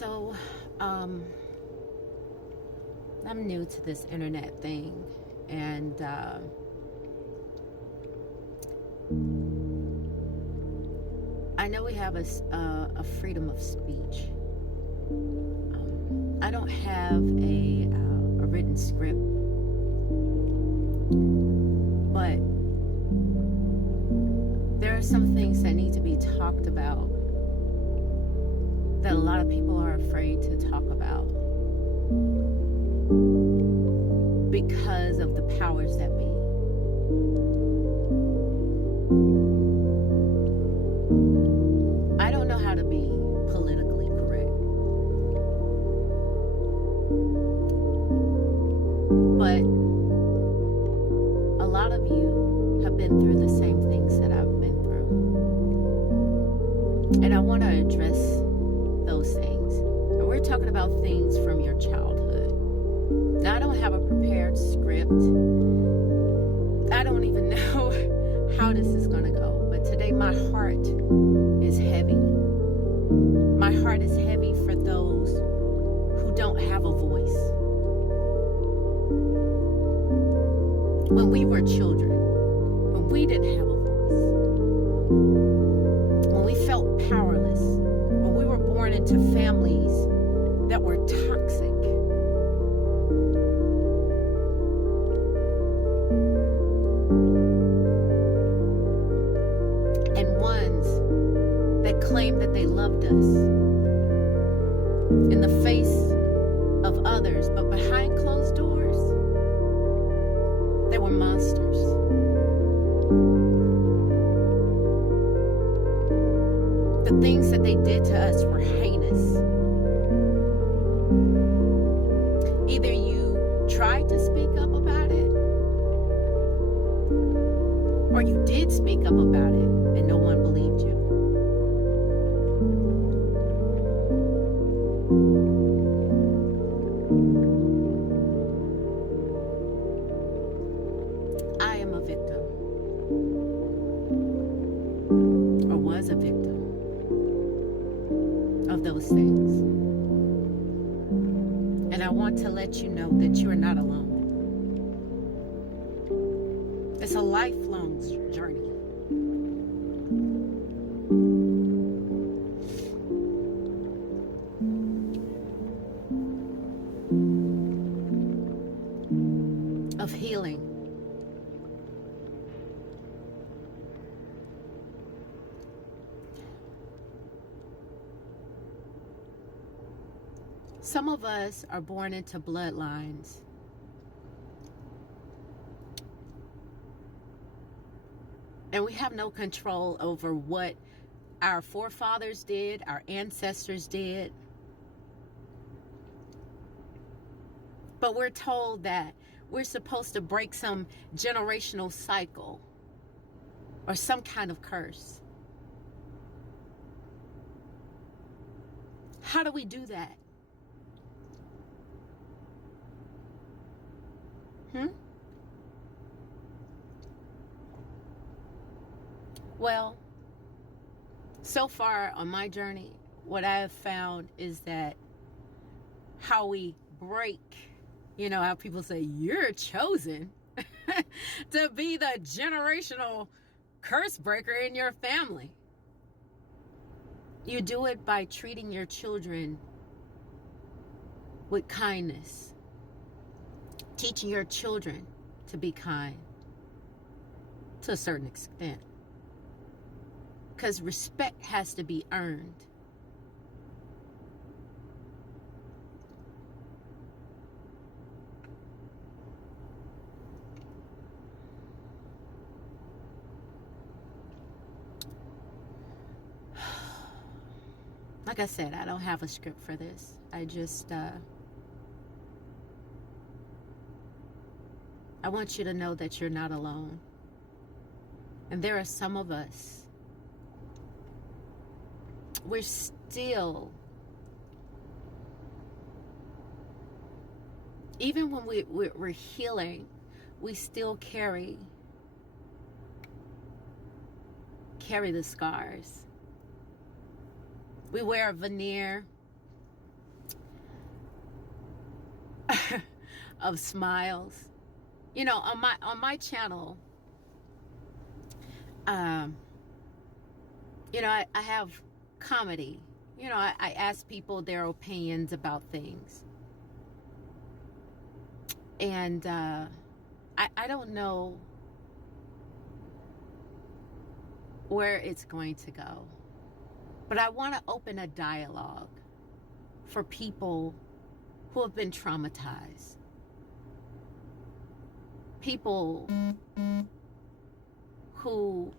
So, I'm new to this internet thing, and I know we have a freedom of speech. I don't have a written script, but there are some things that need to be talked about that a lot of people are afraid to talk about because of the powers that be. I don't know how to be politically correct, but a lot of you have been through the same things that I've been through, and I want to address those things. And we're talking about things from your childhood. Now, I don't have a prepared script. I don't even know how this is going to go. But today my heart is heavy. My heart is heavy for those who don't have a voice. When we were children, when we didn't have a voice, when we felt powerless, when we were born into families that were toxic, and ones that claimed that they loved us in the face of others, but behind closed doors, they were monsters. The things that they did to us were heinous. Either you tried to speak up about it, or you did speak up about it and no one believed you. I am a victim, or was a victim of those things. And I want to let you know that you are not alone. It's a lifelong journey. Of healing. Some of us are born into bloodlines and we have no control over what our forefathers did, our ancestors did. But we're told that we're supposed to break some generational cycle or some kind of curse. How do we do that? Well, so far on my journey, what I have found is that how we break, how people say you're chosen to be the generational curse breaker in your family. You do it by treating your children with kindness, teaching your children to be kind to a certain extent. Because respect has to be earned. Like I said, I don't have a script for this. I just, I want you to know that you're not alone. And there are some of us, we're still, even when we're healing, we still carry the scars. We wear a veneer of smiles. You know, on my channel, you know, I have comedy. You know, I ask people their opinions about things. And I don't know where it's going to go. But I want to open a dialogue for people who have been traumatized. People who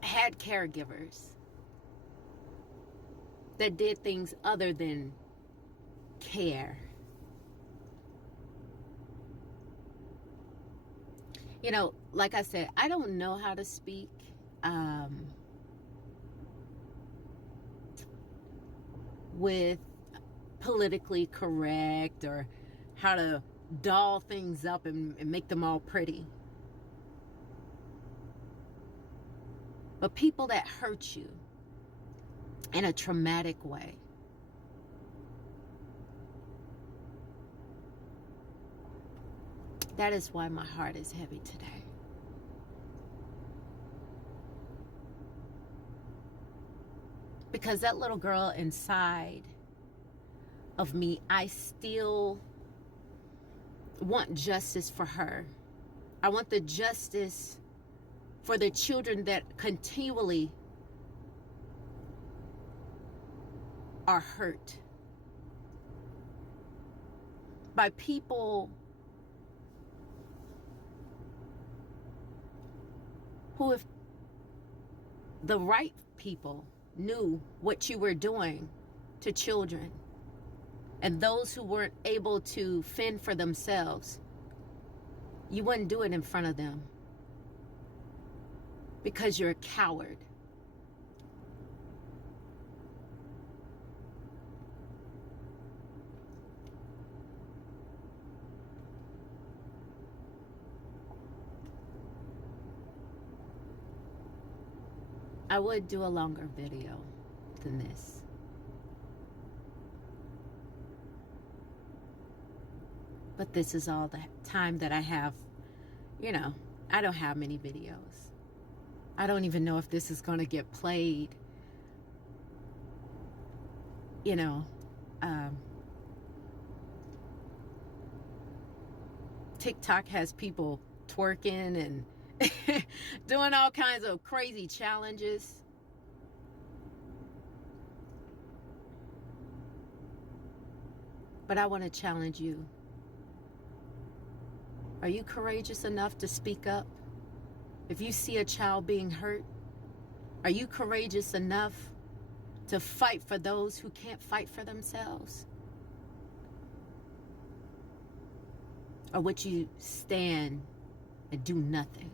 had caregivers that did things other than care. You know, like I said, I don't know how to speak with politically correct, or how to doll things up and make them all pretty. But people that hurt you in a traumatic way, that is why my heart is heavy today. Because that little girl inside of me, I still want justice for her. I want the justice for the children that continually are hurt by people who, if the right people knew what you were doing to children, and those who weren't able to fend for themselves, you wouldn't do it in front of them because you're a coward. I would do a longer video than this. But this is all the time that I have. You know, I don't have many videos. I don't even know if this is going to get played. You know, TikTok has people twerking and doing all kinds of crazy challenges. But I want to challenge you. Are you courageous enough to speak up? If you see a child being hurt, are you courageous enough to fight for those who can't fight for themselves? Or would you stand and do nothing?